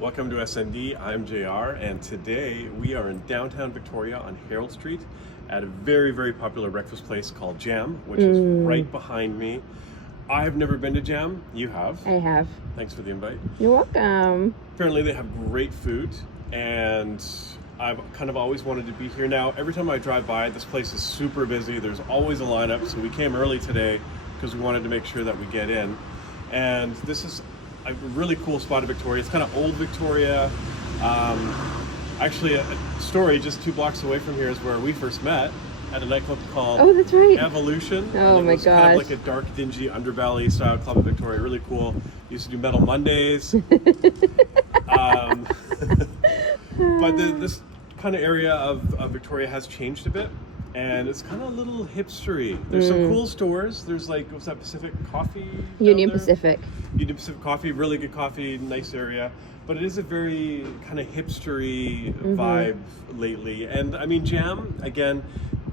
Welcome to SND. I'm JR, and today we are in downtown Victoria on Herald Street at a very, very popular breakfast place called Jam, which is right behind me. I've never been to Jam. You have. I have. Thanks for the invite. You're welcome. Apparently they have great food, and I've kind of always wanted to be here. Now, every time I drive by, this place is super busy. There's always a lineup, so we came early today because we wanted to make sure that we get in. And this is a really cool spot in Victoria. It's kind of old Victoria. Actually, a story just 2 blocks away from here is where we first met at a nightclub called that's right. Evolution. Oh my gosh. Kind of like gosh. a dark, dingy underbelly style club in Victoria. Really cool. Used to do Metal Mondays. But this kind of area of Victoria has changed a bit. And it's kind of a little hipstery. There's some cool stores. There's like, what's that, Pacific Coffee? Union Pacific. Union Pacific Coffee, really good coffee, nice area. But it is a very kind of hipstery vibe lately. And I mean, Jam, again,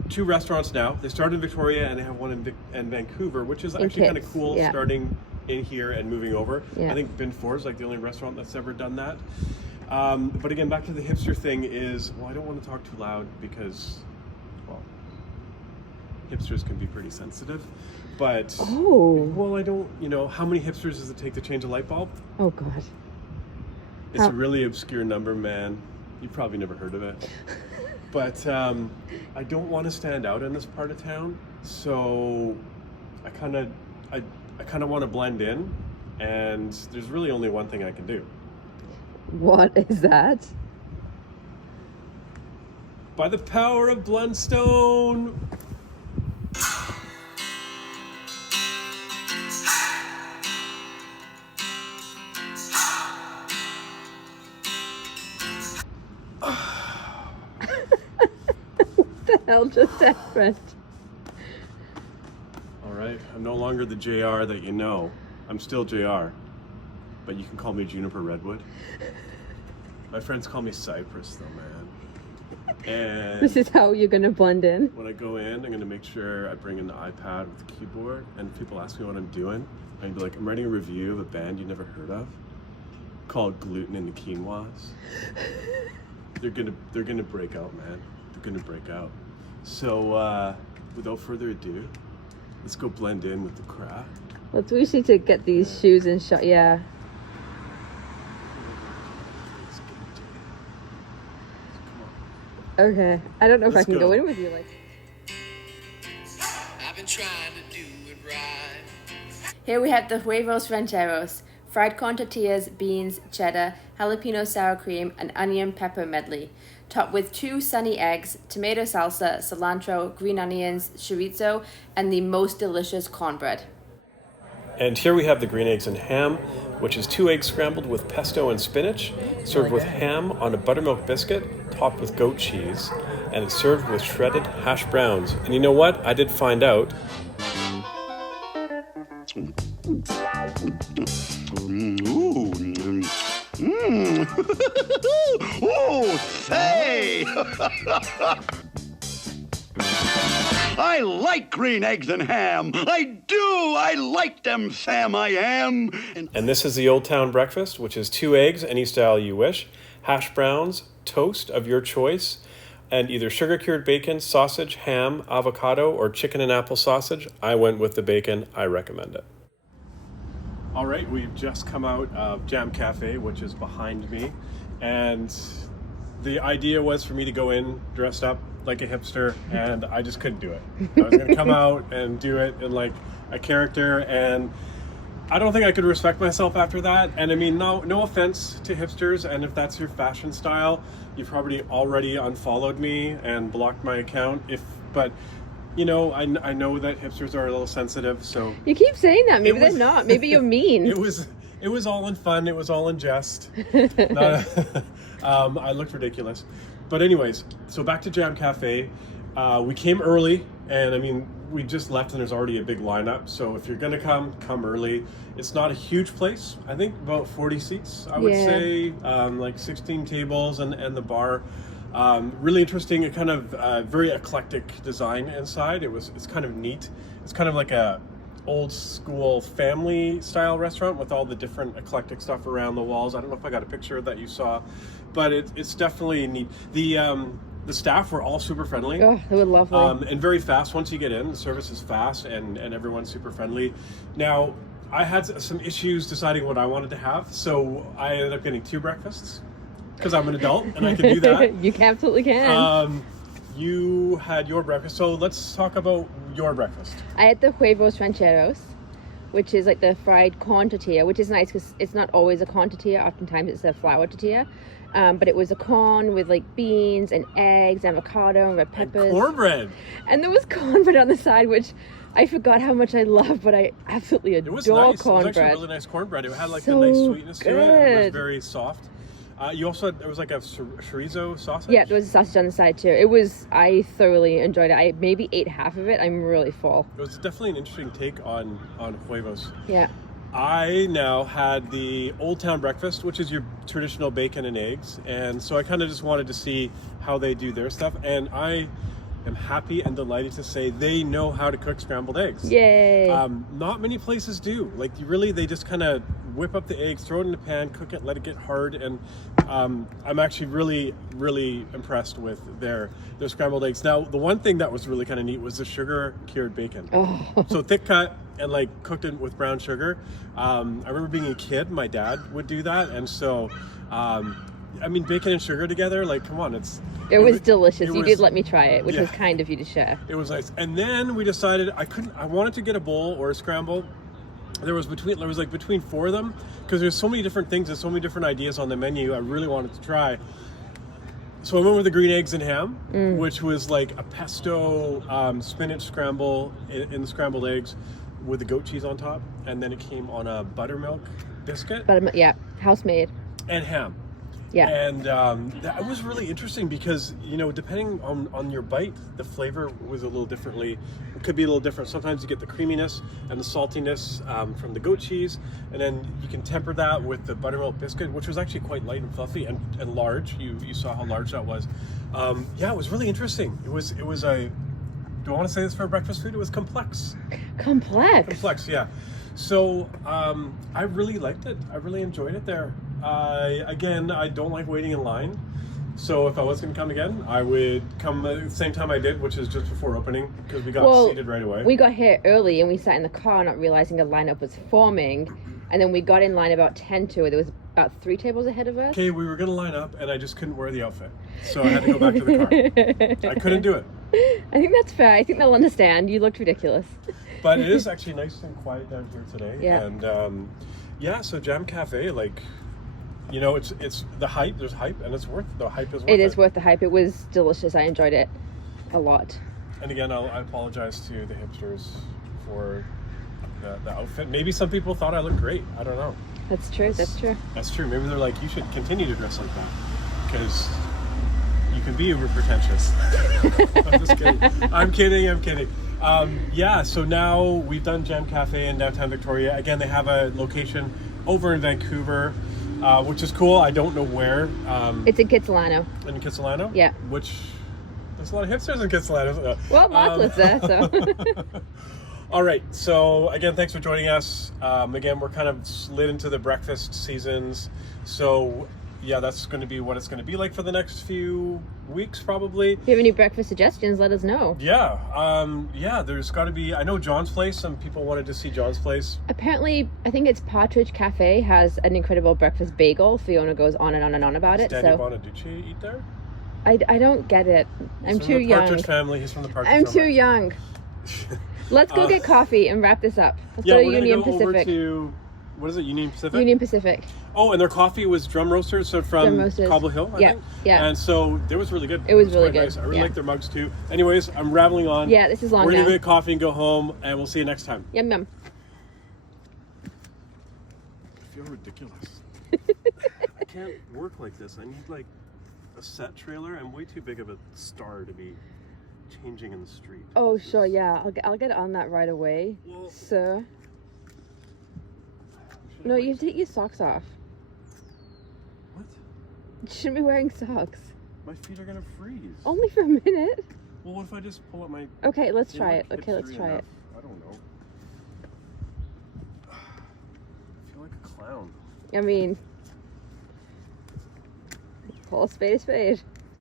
2 restaurants now. They started in Victoria and they have one in Vancouver, which is actually kind of cool, starting in here and moving over. I think Bin 4 is like the only restaurant that's ever done that. But again, back to the hipster thing is, well, I don't want to talk too loud because, well, hipsters can be pretty sensitive. But, well, I don't, how many hipsters does it take to change a light bulb? Oh, God. It's a really obscure number, man. You've probably never heard of it. But I don't want to stand out in this part of town, so I kind of want to blend in, and there's really only one thing I can do. What is that? By the power of Blundstone! What the hell just happened? All right, I'm no longer the JR that you know. I'm still JR, but you can call me Juniper Redwood. My friends call me Cypress, though, man. And This is how you're gonna blend in? when I go in, I'm gonna make sure I bring in the iPad with the keyboard, and if people ask me what I'm doing, I'd be like, I'm writing a review of a band you never heard of called Gluten and the Quinoas. They're gonna break out, man. They're gonna break out. So without further ado, let's go blend in with the crowd. Well, we just need to get these shoes in shot. Yeah. Okay. I don't know if I Let's can go. go in with you like. I've been trying to do it right. Here we have the huevos rancheros, fried corn tortillas, beans, cheddar, jalapeno sour cream, and onion pepper medley, topped with 2 sunny eggs, tomato salsa, cilantro, green onions, chorizo, and the most delicious cornbread. And here we have the green eggs and ham, which is 2 eggs scrambled with pesto and spinach, served with ham on a buttermilk biscuit, topped with goat cheese, and it's served with shredded hash browns. And you know what? I did find out. Oh, say! I like green eggs and ham. I do. I like them, Sam, I am. And this is the Old Town breakfast, which is 2 eggs, any style you wish, hash browns, toast of your choice, and either sugar-cured bacon, sausage, ham, avocado, or chicken and apple sausage. I went with the bacon. I recommend it. All right, we've just come out of Jam Cafe, which is behind me, and the idea was for me to go in dressed up like a hipster, and I just couldn't do it. I was going to come out and do it in like a character, and I don't think I could respect myself after that. And I mean, no offense to hipsters, and if that's your fashion style, you've probably already unfollowed me and blocked my account. But I know that hipsters are a little sensitive, so You keep saying that. Maybe was- they're not. Maybe you're mean. it was all in fun. It was all in jest. I looked ridiculous. But anyways, so back to Jam Cafe. We came early, and I mean, we just left and there's already a big lineup. So if you're gonna come early. It's not a huge place. I think about 40 seats, I would say, like 16 tables and the bar. Really interesting, a kind of very eclectic design inside. It's kind of neat. It's kind of like a old school family style restaurant with all the different eclectic stuff around the walls. I don't know if I got a picture that you saw, but it's definitely neat. The staff were all super friendly. Oh, they were lovely. And very fast. Once you get in, the service is fast and everyone's super friendly. Now, I had some issues deciding what I wanted to have, so I ended up getting 2 breakfasts because I'm an adult and I can do that. You absolutely can. You had your breakfast, so let's talk about your breakfast. I had the huevos rancheros, which is like the fried corn tortilla, which is nice because it's not always a corn tortilla. Oftentimes it's a flour tortilla. But it was a corn with like beans and eggs, avocado and red peppers. And cornbread. And there was cornbread on the side, which I forgot how much I love, but I absolutely adore It was nice. cornbread. It was actually really nice cornbread. It had like So a nice sweetness to it. It was good. very soft. You also had, there was like a chorizo sausage. Yeah, there was a sausage on the side too. I thoroughly enjoyed it. I maybe ate half of it. I'm really full. It was definitely an interesting take on huevos. Yeah. I now had the Old Town breakfast, which is your traditional bacon and eggs. And so I kind of just wanted to see how they do their stuff. And I am happy and delighted to say they know how to cook scrambled eggs. Yay. Not many places do. Like, they just kind of whip up the eggs, throw it in the pan, cook it, let it get hard. And I'm actually really, really impressed with their scrambled eggs. Now, the one thing that was really kind of neat was the sugar cured bacon. Oh. So thick cut and like cooked it with brown sugar. I remember being a kid, my dad would do that. And so, I mean, bacon and sugar together, like, come on, It was delicious. it You was- did let me try it, which yeah. was kind of you to share. It was nice. And then we decided I wanted to get a bowl or a scramble. There was like between 4 of them because there's so many different things and so many different ideas on the menu I really wanted to try. So I went with the green eggs and ham, which was like a pesto spinach scramble in the scrambled eggs with the goat cheese on top. And then it came on a buttermilk biscuit But yeah, house made. and ham. Yeah. And that was really interesting because, depending on your bite, the flavor was a little differently. It could be a little different. Sometimes you get the creaminess and the saltiness from the goat cheese, and then you can temper that with the buttermilk biscuit, which was actually quite light and fluffy and large. You saw how large that was. Yeah, it was really interesting. It was a. Do I want to say this for breakfast food? It was complex. Complex, yeah. So I really liked it. I really enjoyed it there. Again, I don't like waiting in line. So if I was going to come again, I would come at the same time I did, which is just before opening, because we got seated right away. We got here early and we sat in the car not realizing a lineup was forming. And then we got in line about 10 to. There was about 3 tables ahead of us. Okay, we were going to line up and I just couldn't wear the outfit. So I had to go back to the car. I couldn't do it. I think that's fair. I think they'll understand. You looked ridiculous. But it is actually nice and quiet down here today. Yeah. And so Jam Cafe, like, it's the hype. There's hype, and the hype is worth it. It is worth the hype. It was delicious. I enjoyed it a lot. And again, I apologize to the hipsters for the outfit. Maybe some people thought I looked great. I don't know. That's true. That's true. That's true. Maybe they're like, you should continue to dress like that because you can be uber pretentious. I'm just kidding. I'm kidding. So now we've done Jam Cafe in downtown Victoria. Again, they have a location over in Vancouver, which is cool. I don't know where. It's in Kitsilano. In Kitsilano? Yeah. Which, there's a lot of hipsters in Kitsilano. Well, Mark lives there, so. All right. So again, thanks for joining us. Again, we're kind of slid into the breakfast seasons. So yeah, that's going to be what it's going to be like for the next few weeks, probably. If you have any breakfast suggestions, let us know. Yeah. There's got to be. I know John's Place. Some people wanted to see John's Place. Apparently, I think it's Partridge Cafe has an incredible breakfast bagel. Fiona goes on and on and on about it. Danny So Bonaduce eat there? I don't get it. I'm He's too from the young. Partridge family. He's from the Partridge I'm family. too young. Let's go get coffee and wrap this up. Let's Yeah, go to we're Union gonna go over Pacific. to what is it? Union Pacific. Union Pacific. Oh, and their coffee was Drum Roasters, so from Drum Roasters. Cobble Hill, I Yeah, think. yeah. And so it was really good. It was really quite good, nice. I really yeah. like their mugs too. Anyways, I'm rambling on. Yeah, this is long We're gonna now. get coffee and go home, and we'll see you next time. Yum yum. I feel ridiculous. I can't work like this. I need like a set trailer. I'm way too big of a star to be changing in the street. Oh sure, yeah. I'll get on that right away, Well- sir. No, you have to take your socks off. What? You shouldn't be wearing socks. My feet are gonna freeze. Only for a minute. Well, what if I just pull up my... Okay, let's They try look it. Okay, let's hipstery try enough. it. I don't know. clown. I mean, call a spade a spade.